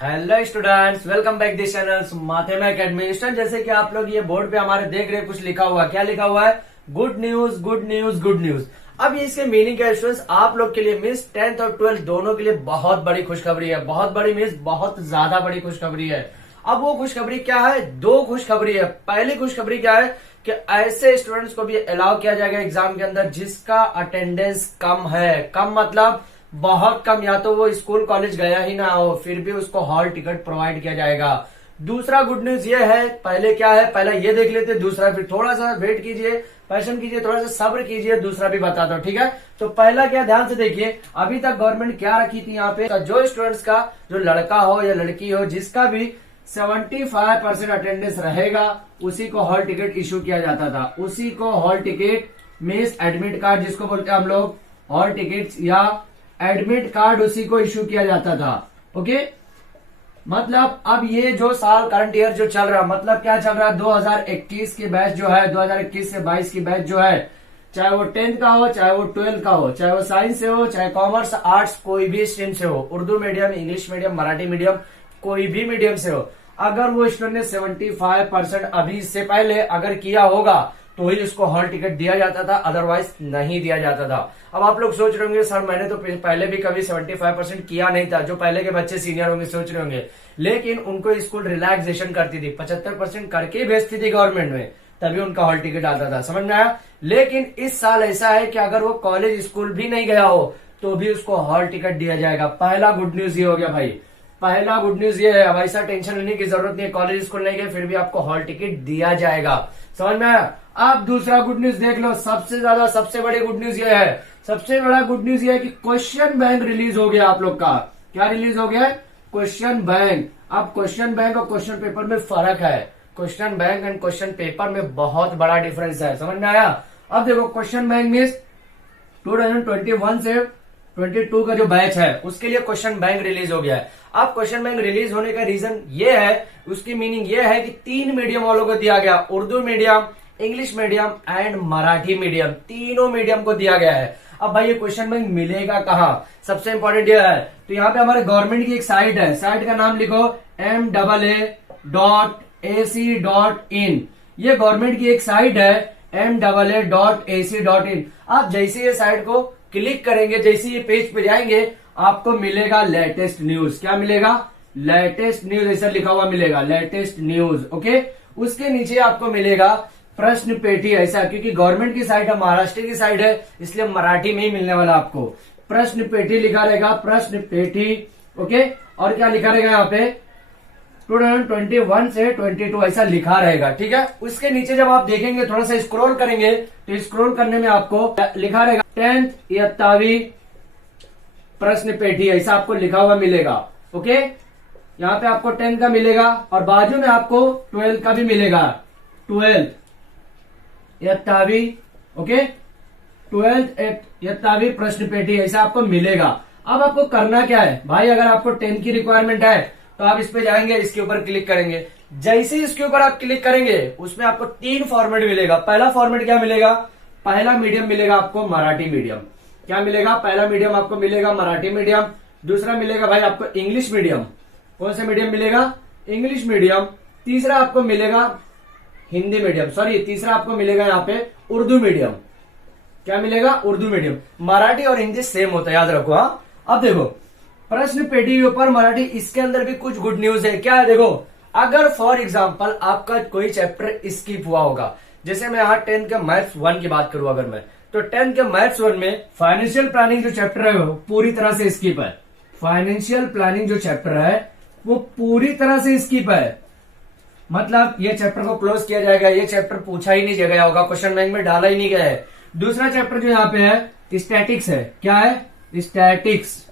Hello students, welcome back this channel Mathema academy. Student, जैसे कि आप लोग ये बोर्ड पे हमारे देख रहे हैं, कुछ लिखा हुआ है। क्या लिखा हुआ है? Good news, good news, good news. अब ये इसके मीनिंग क्या है स्टूडेंट्स? आप लोग के लिए मीन्स 10th और 12th दोनों के लिए बहुत बड़ी खुशखबरी है। बहुत बड़ी मीन्स बहुत ज्यादा बड़ी खुशखबरी है। अब वो खुशखबरी क्या है? दो खुशखबरी है। पहली खुशखबरी क्या है कि ऐसे स्टूडेंट्स को भी अलाउ किया जाएगा एग्जाम के अंदर जिसका अटेंडेंस कम है। कम मतलब बहुत कम, या तो वो स्कूल कॉलेज गया ही ना हो, फिर भी उसको हॉल टिकट प्रोवाइड किया जाएगा। दूसरा गुड न्यूज ये है, पहले क्या है पहले ये देख लेते, दूसरा फिर थोड़ा सा वेट कीजिए, पैशन कीजिए, थोड़ा सा सब्र कीजिए, दूसरा भी बताता हूँ, ठीक है। तो पहला क्या, ध्यान से देखिए। अभी तक गवर्नमेंट क्या रखी थी यहाँ पे, जो स्टूडेंट्स का, जो लड़का हो या लड़की हो, जिसका भी 75% अटेंडेंस रहेगा, उसी को हॉल टिकट इश्यू किया जाता था। उसी को hall ticket means admit card जिसको बोलते हैं हम लोग, हॉल टिकट या एडमिट कार्ड, उसी को इश्यू किया जाता था। ओके, मतलब अब ये जो साल करंट ईयर जो चल रहा, मतलब क्या चल रहा है, 2021 की बैच जो है, 2021 से 22 की बैच जो है, चाहे वो 10th का हो, चाहे वो 12th का हो, चाहे वो साइंस से हो, चाहे कॉमर्स, आर्ट्स, कोई भी स्ट्रीम से हो, Urdu medium, English medium, Marathi medium, कोई भी मीडियम से हो, अगर वो स्टूडेंट ने 75% अभी इससे पहले अगर किया होगा तो ही उसको हॉल टिकट दिया जाता था, अदरवाइज नहीं दिया जाता था। अब आप लोग सोच रहे होंगे, सर मैंने तो पहले भी कभी 75% किया नहीं था। जो पहले के बच्चे सीनियर होंगे सोच रहे होंगे, लेकिन उनको स्कूल रिलैक्सेशन करती थी, 75% करके भेजती थी गवर्नमेंट में, तभी उनका हॉल टिकट आता था। समझ में आया? लेकिन इस साल ऐसा है कि अगर वो कॉलेज स्कूल भी नहीं गया हो तो भी उसको हॉल टिकट दिया जाएगा। पहला गुड न्यूज ये हो गया भाई, पहला गुड न्यूज ये है। अब ऐसा टेंशन लेने की जरूरत नहीं है, कॉलेज स्कूल नहीं गए फिर भी आपको हॉल टिकट दिया जाएगा। समझ में आया? आप दूसरा गुड न्यूज देख लो। सबसे बड़ी गुड न्यूज ये है, सबसे बड़ा गुड न्यूज ये है कि क्वेश्चन बैंक रिलीज हो गया आप लोग का। क्या रिलीज हो गया? Question bank. अब क्वेश्चन बैंक और क्वेश्चन पेपर में फर्क है। Question bank and question paper में बहुत बड़ा डिफरेंस है। समझ में आया? अब देखो, क्वेश्चन बैंक मीन्स 2021 से 22 का जो बैच है उसके लिए क्वेश्चन बैंक रिलीज हो गया है। अब क्वेश्चन बैंक रिलीज होने का रीजन ये है, उसकी मीनिंग ये है कि 3 मीडियम वालों को दिया गया, Urdu medium, English medium and Marathi medium, तीनों मीडियम को दिया गया है। अब भाई ये क्वेश्चन बैंक मिलेगा कहाँ, सबसे इंपॉर्टेंट ये है। तो यहाँ पे हमारे गवर्नमेंट की एक साइट है, साइट का नाम लिखो MAA.AC.in। ये गवर्नमेंट की एक साइट है MAA.AC.in। आप जैसे ये साइट को क्लिक करेंगे, जैसे ये पेज पे जाएंगे, आपको मिलेगा लेटेस्ट न्यूज। क्या मिलेगा? लेटेस्ट न्यूज, ऐसा लिखा हुआ मिलेगा, लेटेस्ट न्यूज। ओके, उसके नीचे आपको मिलेगा प्रश्न पेटी, ऐसा, क्योंकि गवर्नमेंट की साइट है, महाराष्ट्र की साइट है, इसलिए मराठी में ही मिलने वाला आपको। प्रश्न पेटी लिखा रहेगा, प्रश्न पेटी। ओके, और क्या लिखा रहेगा यहाँ पे? 2021 से 22 ऐसा लिखा रहेगा, ठीक है। उसके नीचे जब आप देखेंगे, थोड़ा सा स्क्रॉल करेंगे, तो स्क्रॉल करने में आपको लिखा रहेगा 10th इयत्ता प्रश्न पेटी, ऐसा आपको लिखा हुआ मिलेगा। ओके, यहाँ पे आपको 10 का मिलेगा और बाजू में आपको 12 का भी मिलेगा, 12 इयत्तावी। ओके, 12 इयत्तावी प्रश्न पेटी, ऐसा आपको मिलेगा। अब आपको करना क्या है भाई, अगर आपको 10 की रिक्वायरमेंट है तो आप इस पे जाएंगे, इसके ऊपर क्लिक करेंगे। जैसे ही इसके ऊपर आप क्लिक करेंगे, उसमें आपको 3 फॉर्मेट मिलेगा। पहला फॉर्मेट क्या मिलेगा? पहला मीडियम मिलेगा आपको मराठी मीडियम। क्या मिलेगा? पहला मीडियम आपको मिलेगा मराठी मीडियम। दूसरा मिलेगा भाई आपको इंग्लिश मीडियम। कौन सा मीडियम मिलेगा? English medium. तीसरा आपको मिलेगा हिंदी मीडियम, सॉरी, तीसरा आपको मिलेगा यहाँ पे उर्दू मीडियम। क्या मिलेगा? उर्दू मीडियम। मराठी और हिंदी सेम होता है, याद रखो। हाँ, अब देखो प्रश्न पेटी के ऊपर मराठी, इसके अंदर भी कुछ गुड न्यूज है। क्या है? देखो, अगर फॉर एग्जाम्पल आपका कोई चैप्टर स्किप हुआ होगा, जैसे मैं यहाँ 10th के मैथ्स 1 की बात करूं अगर मैं, तो 10th के मैथ्स 1 में फाइनेंशियल प्लानिंग जो चैप्टर है वो पूरी तरह से स्किप है। फाइनेंशियल प्लानिंग जो चैप्टर है वो पूरी तरह से स्किप है, मतलब ये चैप्टर को क्लोज किया जाएगा, ये चैप्टर पूछा ही नहीं गया होगा, क्वेश्चन बैंक में डाला ही नहीं गया है। दूसरा चैप्टर जो यहाँ पे है स्टैटिक्स है। क्या है? स्टैटिक्स।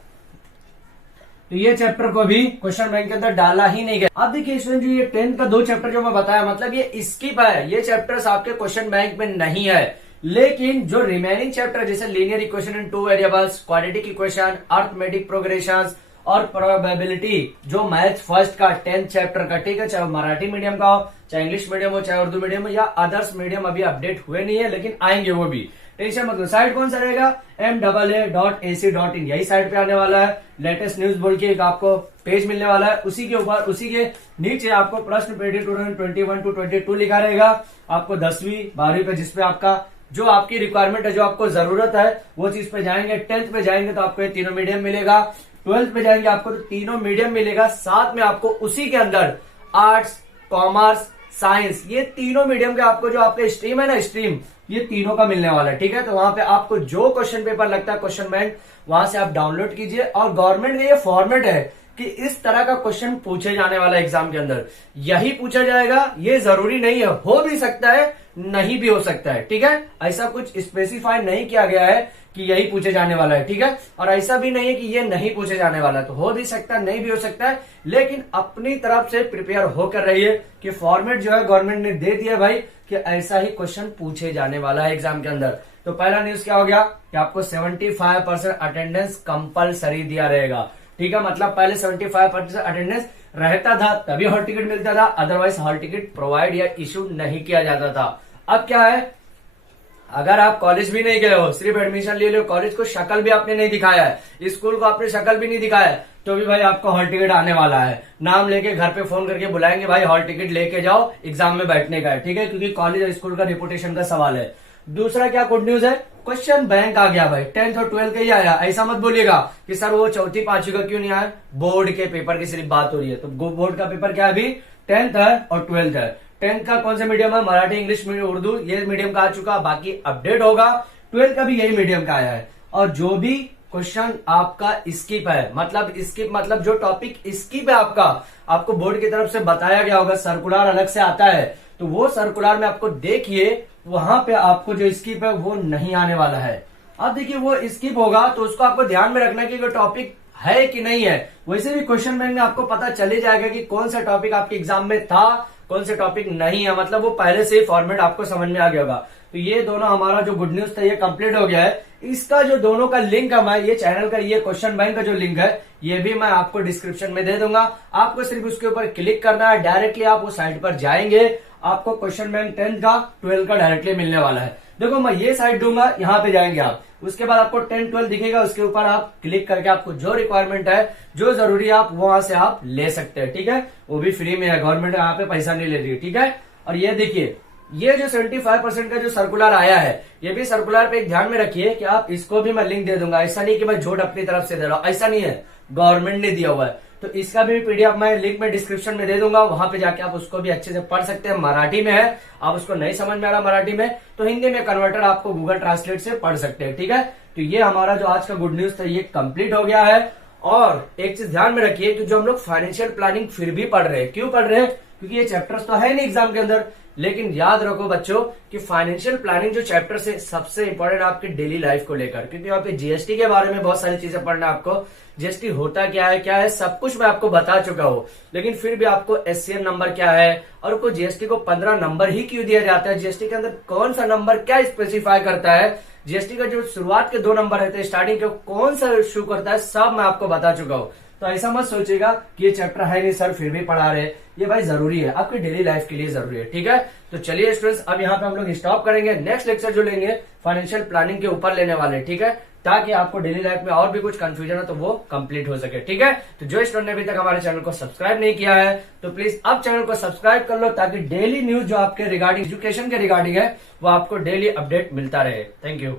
तो ये चैप्टर को भी क्वेश्चन बैंक के अंदर डाला ही नहीं गया। अब देखिए स्टूडेंट, जो ये 10th का 2 चैप्टर जो मैं बताया, मतलब ये स्किप है, ये चैप्टर्स आपके क्वेश्चन बैंक में नहीं है। लेकिन जो रिमेनिंग चैप्टर जैसे linear equation in 2 variables, quadratic equation, arithmetic progression और प्रोबेबिलिटी, जो मैथ्स फर्स्ट का 10th चैप्टर का, ठीक है, चाहे मराठी मीडियम का हो, चाहे इंग्लिश मीडियम हो, चाहे उर्दू मीडियम हो या अदर्स मीडियम, अभी अपडेट हुए नहीं है लेकिन आएंगे वो भी। टेंशन मतलब साइट कौन सा रहेगा, MAA.AC.in, यही साइट पे आने वाला है। लेटेस्ट न्यूज बोल के एक आपको पेज मिलने वाला है, उसी के ऊपर उसी के नीचे आपको प्रश्न पेटी 2021 to 22 लिखा रहेगा। आपको 10वीं 12वीं पे जिसपे आपका जो आपकी रिक्वायरमेंट है, जो आपको जरूरत है वो चीज पे जाएंगे। 10th पे जाएंगे तो आपको ये तीनों मीडियम मिलेगा। 12th पे जाएंगे आपको तो तीनों मीडियम मिलेगा। साथ में आपको उसी के अंदर आर्ट्स, कॉमर्स, साइंस, ये तीनों मीडियम के आपको जो आपका स्ट्रीम है ना, स्ट्रीम, ये तीनों का मिलने वाला है। ठीक है, तो वहां पे आपको जो क्वेश्चन पेपर लगता है, क्वेश्चन बैंक, वहां से आप डाउनलोड कीजिए। और गवर्नमेंट का ये फॉर्मेट है कि इस तरह का क्वेश्चन पूछे जाने वाला एग्जाम के अंदर यही पूछा जाएगा। ये जरूरी नहीं है, हो भी सकता है, नहीं भी हो सकता है। ठीक है, ऐसा कुछ स्पेसिफाई नहीं किया गया है कि यही पूछे जाने वाला है। ठीक है, और ऐसा भी नहीं है कि ये नहीं पूछे जाने वाला है, तो हो भी सकता है, नहीं भी हो सकता है। लेकिन अपनी तरफ से प्रिपेयर होकर रहिए कि फॉर्मेट जो है गवर्नमेंट ने दे दिया भाई कि ऐसा ही क्वेश्चन पूछे जाने वाला है एग्जाम के अंदर। तो पहला न्यूज क्या हो गया कि आपको 75% अटेंडेंस कंपलसरी दिया रहेगा। ठीक है, मतलब पहले 75% अटेंडेंस रहता था तभी हॉल टिकट मिलता था, अदरवाइज हॉल टिकट प्रोवाइड या इशू नहीं किया जाता था। अब क्या है, अगर आप कॉलेज भी नहीं गए हो, सिर्फ एडमिशन ले लो, कॉलेज को शक्ल भी आपने नहीं दिखाया है, स्कूल को आपने शक्ल भी नहीं दिखाया है, तो भी भाई आपको हॉल टिकट आने वाला है। नाम लेके घर पे फोन करके बुलाएंगे, भाई हॉल टिकट लेके जाओ, एग्जाम में बैठने का है। ठीक है, क्योंकि कॉलेज और स्कूल का रिपुटेशन का सवाल है। दूसरा क्या गुड न्यूज है, क्वेश्चन बैंक आ गया भाई। 10th और 12th का ही आया। ऐसा मत बोलिएगा कि सर वो चौथी पांचवी का क्यों नहीं आया, बोर्ड के पेपर की सिर्फ बात हो रही है। तो बोर्ड का पेपर क्या है, अभी 10th है और 12th है। 10th का कौन सा मीडियम है, मराठी, इंग्लिश, उर्दू, ये मीडियम का आ चुका, बाकी अपडेट होगा। 12th का भी यही मीडियम का आया है। और जो भी क्वेश्चन आपका स्किप है, मतलब स्किप मतलब जो टॉपिक स्किप है आपका, आपको बोर्ड की तरफ से बताया गया होगा, सर्कुलर अलग से आता है, तो वो सर्कुलर में आपको देखिए, वहां पे आपको जो स्किप है वो नहीं आने वाला है। अब देखिए वो स्किप होगा तो उसको आपको ध्यान में रखना कि वो टॉपिक है कि नहीं है। वैसे भी क्वेश्चन बैंक में आपको पता चल ही जाएगा कि कौन सा टॉपिक आपके एग्जाम में था, कौन से टॉपिक नहीं है, मतलब वो पहले से ही फॉर्मेट आपको समझ में आ गया होगा। तो ये दोनों हमारा जो गुड न्यूज था ये कंप्लीट हो गया है। इसका जो दोनों का लिंक है, मैं ये चैनल का, ये क्वेश्चन बैंक का जो लिंक है, ये भी मैं आपको डिस्क्रिप्शन में दे दूंगा। आपको सिर्फ उसके ऊपर क्लिक करना है, डायरेक्टली आप उस साइट पर जाएंगे, आपको क्वेश्चन बैंक 10th का 12th का डायरेक्टली मिलने वाला है। देखो मैं ये साइट दूंगा, यहाँ पे जाएंगे आप, उसके बाद आपको 10th 12th दिखेगा, उसके ऊपर आप क्लिक करके आपको जो रिक्वायरमेंट है, जो जरूरी है, आप वहां से आप ले सकते हैं। ठीक है, वो भी फ्री में है, गवर्नमेंट यहाँ पे पैसा नहीं ले रही है। ठीक है, और ये देखिए ये जो 75% का जो सर्कुलर आया है, ये भी सर्कुलर पे एक ध्यान में रखिए कि आप इसको भी मैं लिंक दे दूंगा। ऐसा नहीं कि मैं झूठ अपनी तरफ से दे रहा हूं, ऐसा नहीं है, गवर्नमेंट ने दिया हुआ है। तो इसका भी पीडीएफ मैं लिंक में डिस्क्रिप्शन में दे दूंगा, वहां पे जाके आप उसको भी अच्छे से पढ़ सकते हैं। मराठी में है, आप उसको नहीं समझ में आ रहा मराठी में, तो हिंदी में कन्वर्टर आपको गूगल ट्रांसलेट से पढ़ सकते हैं। ठीक है, तो ये हमारा जो आज का गुड न्यूज था ये कंप्लीट हो गया है। और एक चीज ध्यान में रखिए कि जो हम लोग फाइनेंशियल प्लानिंग फिर भी पढ़ रहे हैं, क्यों पढ़ रहे हैं, क्योंकि ये चैप्टर्स तो है नहीं एग्जाम के अंदर, लेकिन याद रखो बच्चों कि फाइनेंशियल प्लानिंग जो चैप्टर से सबसे इंपॉर्टेंट आपकी डेली लाइफ को लेकर, क्योंकि यहाँ पे जीएसटी के बारे में बहुत सारी चीजें पढ़ना है आपको। जीएसटी होता क्या है सब कुछ मैं आपको बता चुका हूँ, लेकिन फिर भी आपको एससीएन नंबर क्या है, और को जीएसटी को 15 नंबर ही क्यों दिया जाता है, जीएसटी के अंदर कौन सा नंबर क्या स्पेसिफाई करता है, जीएसटी का जो शुरुआत के 2 नंबर रहते हैं स्टार्टिंग के, कौन सा इशू करता है, सब मैं आपको बता चुका हूँ। तो ऐसा मत सोचिएगा कि ये चैप्टर है नहीं सर फिर भी पढ़ा रहे, ये भाई जरूरी है, आपकी डेली लाइफ के लिए जरूरी है। ठीक है, तो चलिए स्टूडेंट्स अब यहाँ पे हम लोग स्टॉप करेंगे। नेक्स्ट लेक्चर जो लेंगे फाइनेंशियल प्लानिंग के ऊपर लेने वाले। ठीक है, ताकि आपको डेली लाइफ में और भी कुछ कंफ्यूजन है तो वो कंप्लीट हो सके। ठीक है, तो जो स्टूडेंट ने अभी तक हमारे चैनल को सब्सक्राइब नहीं किया है तो प्लीज अब चैनल को सब्सक्राइब कर लो, ताकि डेली न्यूज जो आपके रिगार्डिंग एजुकेशन के रिगार्डिंग है वो आपको डेली अपडेट मिलता रहे। Thank you.